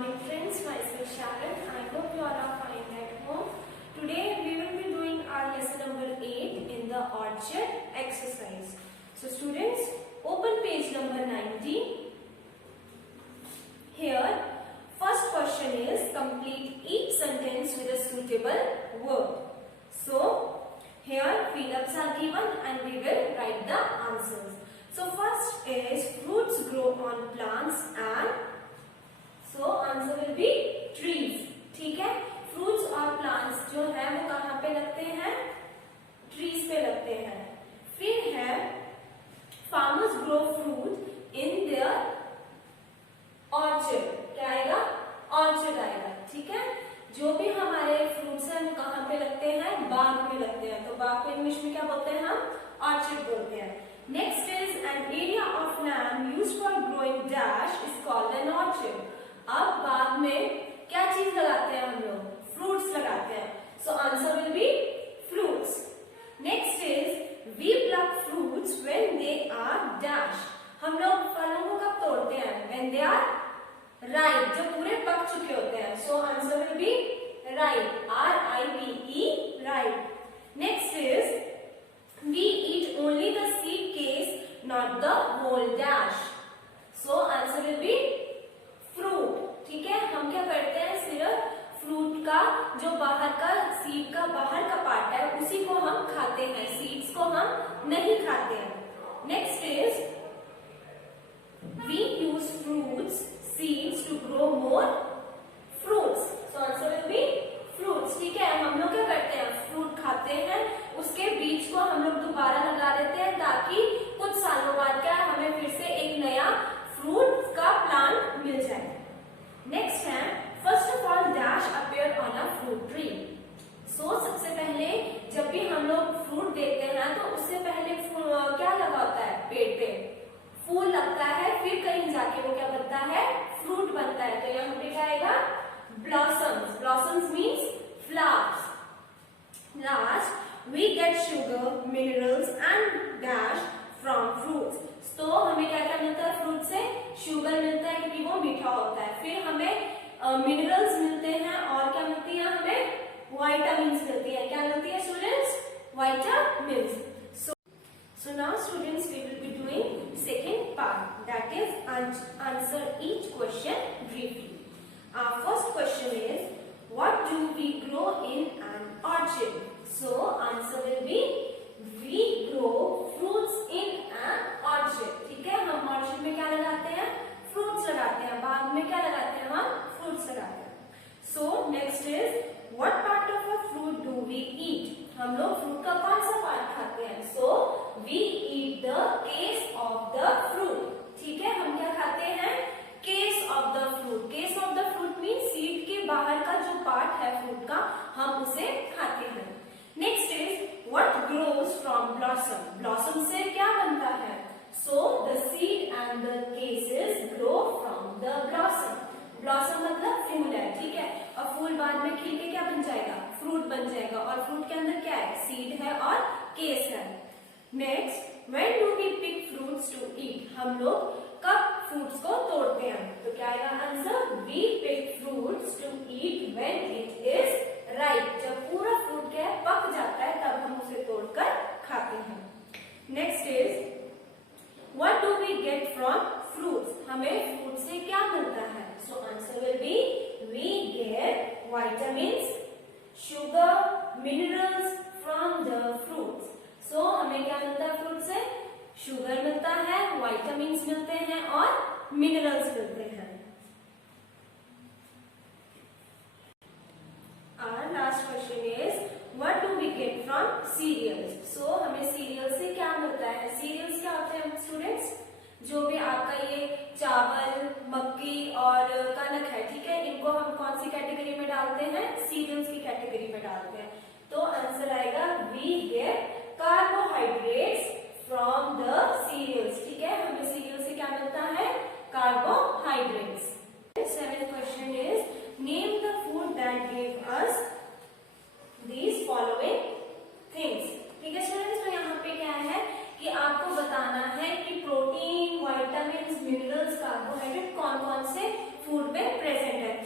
morning friends, myself Sharon. I hope you all are fine at home. Today we will be doing our lesson number 8 in the orchard exercise. So students, open page number 90. Here, first question is complete each sentence with a suitable word. So here fill-ups are given and we will write the answers. So first is fruits grow on plants and so answer will B trees. ठीक है, fruits और plants जो है वो कहाँ पे लगते हैं? ट्रीज पे लगते हैं. फिर है farmers grow fruit in their orchard. क्या आएगा? ऑर्चर्ड आएगा. ठीक है, जो भी हमारे फ्रूट्स हैं वो कहाँ पे लगते हैं? बाग में लगते हैं. तो बाग को इंग्लिश में क्या बोलते हैं? हम ऑर्चर्ड बोलते हैं. Next is an area of land used for growing dash is called an orchard. अब बाग में क्या चीज लगाते हैं हम लोग? फ्रूट्स लगाते हैं. So answer will be fruits. Next is we pluck fruits when they are dash. हम लोग फलों को कब तोड़ते हैं? व्हेन दे आर राइप, जब पूरे पक चुके होते हैं. So answer will be ripe. RIPE ripe. Next is we eat only the seed case not the whole dash. So answer will be fruit. ठीक है, हम क्या करते हैं? सिर्फ फ्रूट का जो बाहर का सीड का बाहर का पार्ट है उसी को हम खाते हैं, सीड्स को हम नहीं खाते हैं. Next is we use fruits seeds to grow more fruits. So answer will be fruits. ठीक है, हम लोग क्या करते हैं? फ्रूट खाते हैं, उसके बीज को हम लोग दोबारा लगा देते हैं ताकि कुछ सालों बाद क्या हमें फिर से एक नया फ्रूट का प्लांट मिल जाए. नेक्स्ट है first of all dash appear on a fruit tree. So सबसे पहले जब भी हम लोग फ्रूट देखते हैं तो उससे पहले क्या लगा होता है? पेड़ पे फूल लगता है, फिर कहीं जाके वो क्या बनता है? फ्रूट बनता है. तो यहाँ पे क्या आएगा? Blossoms. Blossoms means flowers. Last we get sugar minerals and dash from fruits. तो हमें क्या क्या मिलता है? फ्रूट से शुगर मिलता है क्योंकि वो मीठा होता है. फिर हमें मिनरल्स मिलते हैं और क्या मिलती है? हमें वाइटामिन्स मिलती है. क्या मिलती है students? Vitamins. So now students we will be doing second part, that is answer each question briefly. Our first question is what do we grow in an orchard? So answer will be we grow fruits in an orchard. ठीक है, हम orchard में क्या लगाते हैं? Fruits लगाते हैं. बाग में क्या लगाते हैं? हम फ्रूट्स लगाते हैं. So next is what part of a fruit do we eat? हम लोग फ्रूट का कौन सा पार्ट खाते हैं? So we eat the case of the fruit. ठीक है, हम क्या खाते हैं? Case of the fruit. Case of the fruit mean seed के बाहर का जो पार्ट है फ्रूट का, हम उसे खाते हैं. Next is what grows from blossom. Blossom से क्या बनता है? So the seed and the cases grow from the blossom. Blossom मतलब फूल है. ठीक है, और फूल बाद में खिल के क्या बन जाएगा? फ्रूट बन जाएगा. और फ्रूट के अंदर क्या है? सीड है और केस है. Next when do we pick fruits to eat. हम लोग कब फ्रूट्स को तोड़ते हैं? तो क्या आएगा answer? We pick fruits to eat when it is ripe. जब पूरा फ्रूट क्या है? पक जाता है, तब हम उसे तोड़कर खाते हैं. Next is what do we get from fruits. हमें फ्रूट से क्या मिलता है? So answer will be we get vitamins, sugar, minerals from the fruits. So हमें क्या मिलता है फ्रूट से? शुगर मिलता है, वाइटामिन्स मिलते हैं और मिनरल्स मिलते हैं. Our last question is what do we get from cereals? So हमें सीरियल से क्या मिलता है? सीरियल्स क्या होते हैं स्टूडेंट्स? जो भी आपका ये चावल, मक्की और कनक है. ठीक है, इनको हम कौन सी कैटेगरी में डालते हैं? सीरियल्स की कैटेगरी में डालते हैं. तो आंसर आएगा we get carbohydrates from the cereals. ठीक है, हमें सीरियल से क्या मिलता है? Carbohydrates. Seventh question is name the food that give us these following things. ठीक है स्टूडेंट्स, तो यहाँ पे क्या है कि आपको बताना है कि प्रोटीन, विटामिन्स, मिनरल्स, कार्बोहाइड्रेट कौन कौन से फूड में प्रेजेंट है.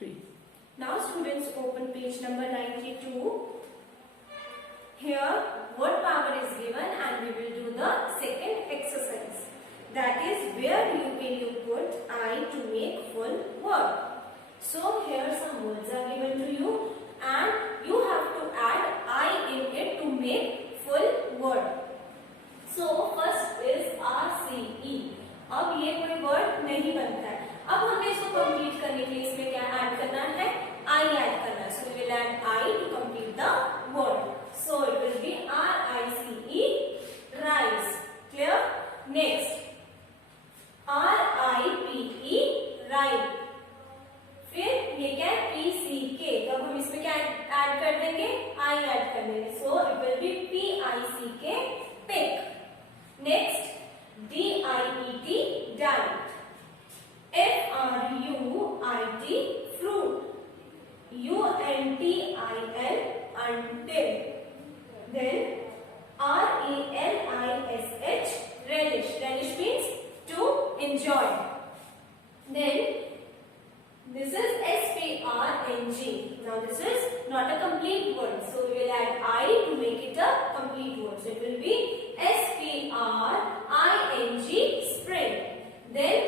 3. Now students, open page number 92. Here word power is given and we will do the second exercise. That is, where you put I to make full word. So here some words are given to you and you have to add I in it to make full word. So first is RCE. अब ये कोई word नहीं बनता है. अब हमें इसको complete करने के लिए इसमें क्या ऐड करना है? I ऐड करना है. So we will add I to complete the word. So it will be RICE, rice. Clear? Next, RIPE, ride. फिर ये क्या है? PCK. तो अब हम इसमें क्या ऐड कर देंगे? I ऐड कर देंगे. So it will be PICK, pick. Next, DIET, diet. FRUIT, fruit. UNTIL, until. Then RELISH, relish. Relish means to enjoy. Then this is SPRNG. Now this is not a complete word, so we will add I to make it a complete word. So it will be SPRING, spring. Then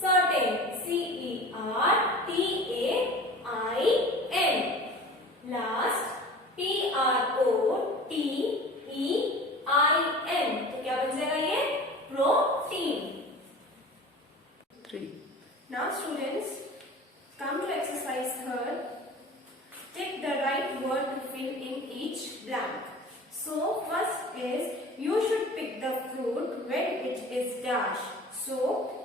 certain, CERTAIN. Last, PROTEIN. तो क्या बन जाएगा ये? Protein. 3. Now students, come to exercise third. Take the right word to fill in each blank. So first is, you should pick the fruit when it is dash. So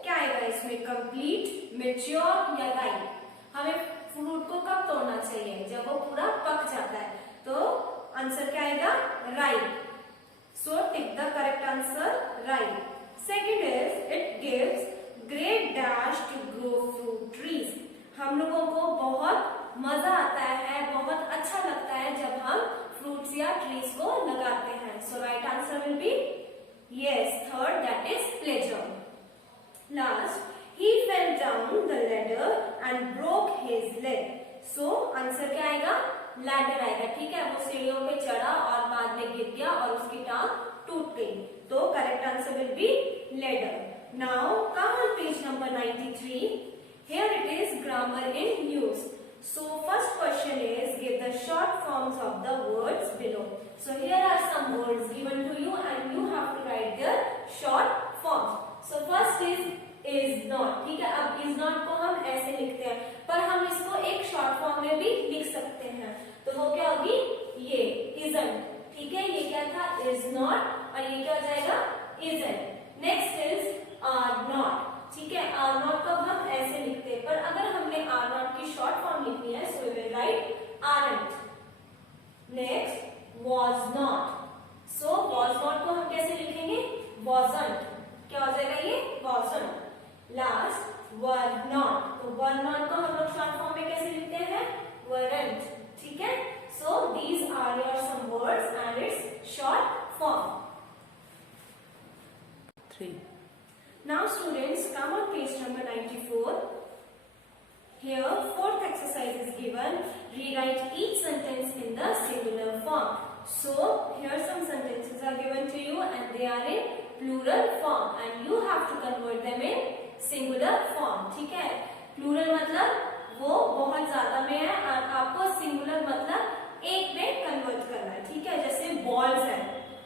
क्या आएगा इसमें? complete, mature या ripe. हमें fruit को कब तोड़ना चाहिए? जब वो पूरा पक जाता है. तो आंसर क्या आएगा? ripe. So tick the correct answer, ripe. Second is, it gives great dash to grow fruit trees. हम लोगों को बहुत मजा आता है, बहुत अच्छा लगता है जब हम फ्रूट्स या ट्रीज को लगाते हैं. So right answer will be yes, third, that is pleasure. Last, he fell down the ladder and broke his leg. So answer क्या आएगा? लैडर आएगा. ठीक है, वो सीढ़ियों पे चढ़ा और बाद में गिर गया और उसकी टांग टूट गई. तो correct answer will B ladder. Now come on page number 93. Here it is grammar in use. So first question is, give the short forms of the words below. So here are some words given to you and you have to write their short forms. So first is not. ठीक है, अब is not को हम ऐसे लिखते हैं, पर हम इसको एक शॉर्ट फॉर्म में भी लिख सकते हैं. तो वो क्या होगी? ये isn't. ठीक है, ये क्या था? is not और ये क्या हो जाएगा? isn't. Next is are not. ठीक है, आर नॉट को हम ऐसे लिखते हैं, पर अगर हमने आर नॉट की शॉर्ट फॉर्म लिखनी है, so we will write aren't. Next, was not. So was not को हम कैसे लिखेंगे? वाजंट. क्या हो जाएगा ये? वाजंट. Last, were not. तो वर नॉट को हम लोग शॉर्ट फॉर्म में कैसे लिखते हैं? वरंट. ठीक है, so these are your some words and its short form. 3. Now students, come on page number 94. Here fourth exercise is given. Rewrite each sentence in the singular form. So here some sentences are given to you and they are in plural form and you have to convert them in singular form. ठीक है, plural मतलब वो बहुत ज्यादा में है और आपको singular मतलब एक में कन्वर्ट करना है. ठीक है, जैसे balls है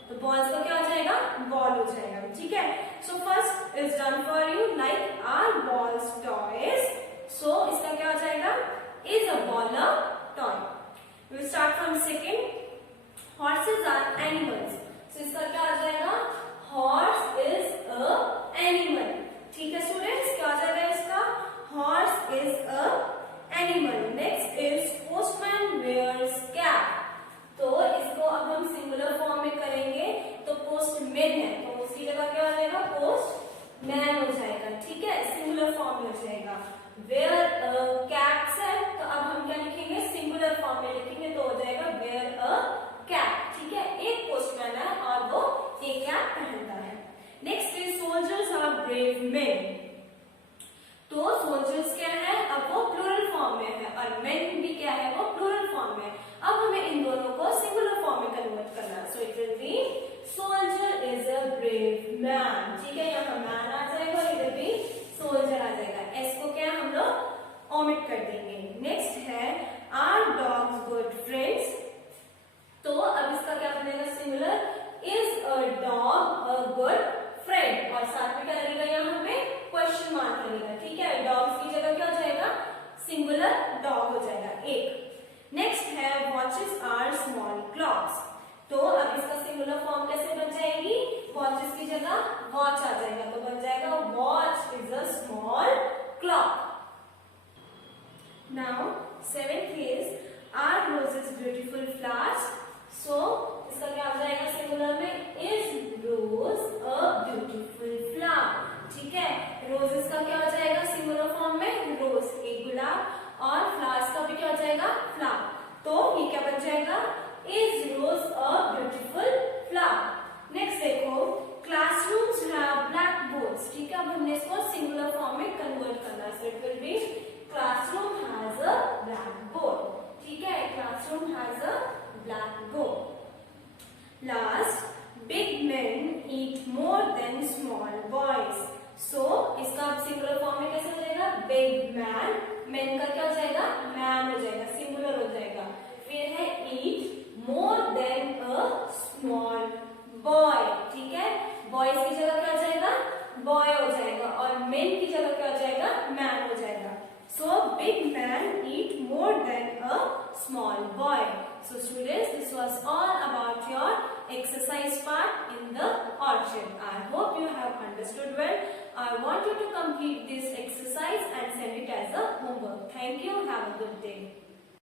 तो balls का क्या हो जाएगा? ball हो जाएगा. ठीक है, so first is done for you, like are balls toys. So इसका क्या हो जाएगा? Is a ball a toy? We will start from second. Horses are animals. So इसका क्या हो जाएगा? Horse is a animal. ठीक है students, क्या हो जाएगा इसका? Horse is a animal. Next is postman wears cap. तो इसको अब हम सिंगुलर फॉर्म में करेंगे तो पोस्टमैन है, तो उसकी जगह क्या हो जाएगा? पोस्टमैन हो जाएगा. ठीक है, सिंगुलर फॉर्म में हो जाएगा. वेयर कैप्स है तो अब हम क्या लिखेंगे? सिंगुलर फॉर्म में लिखेंगे तो हो जाएगा वेयर अ कैप. ठीक है, एक पोस्टमैन है और वो एक कैप पहनता है. Next is soldiers are brave men. तो सोल्जर्स क्या है? अब वो प्लूरल फॉर्म में है. Now seventh is are roses beautiful flowers. So इसका क्या हो जाएगा सिंगुलर में, is rose a beautiful flower. ठीक है, रोजेस का क्या हो जाएगा सिंगुलर फॉर्म में, रोज एक गुलाब, और फ्लावर्स का भी क्या हो जाएगा, फ्लावर. तो ये क्या बन जाएगा, is rose a beautiful flower. Next देखो, क्लासरूम्स हैव ब्लैक बोर्ड्स. ठीक है, अब हमने इसको सिंगुलर फॉर्म में कन्वर्ट करना है. So it will be classroom has a blackboard. ठीक है, classroom has a blackboard. Last, big men eat more than small boys. So इसका सिंगुलर फॉर्म में कैसे हो जाएगा, बिग मैन, मैन का क्या हो जाएगा, मैन हो जाएगा, सिंगुलर हो जाएगा. फिर है eat more than a small boy. ठीक है, बॉयज की जगह क्या हो जाएगा, बॉय हो जाएगा, और मेन की जगह क्या हो जाएगा, मैन हो जाएगा. So big man eat more than a small boy. So students, this was all about your exercise part in the orchard. I hope you have understood well. I want you to complete this exercise and send it as a homework. Thank you. Have a good day.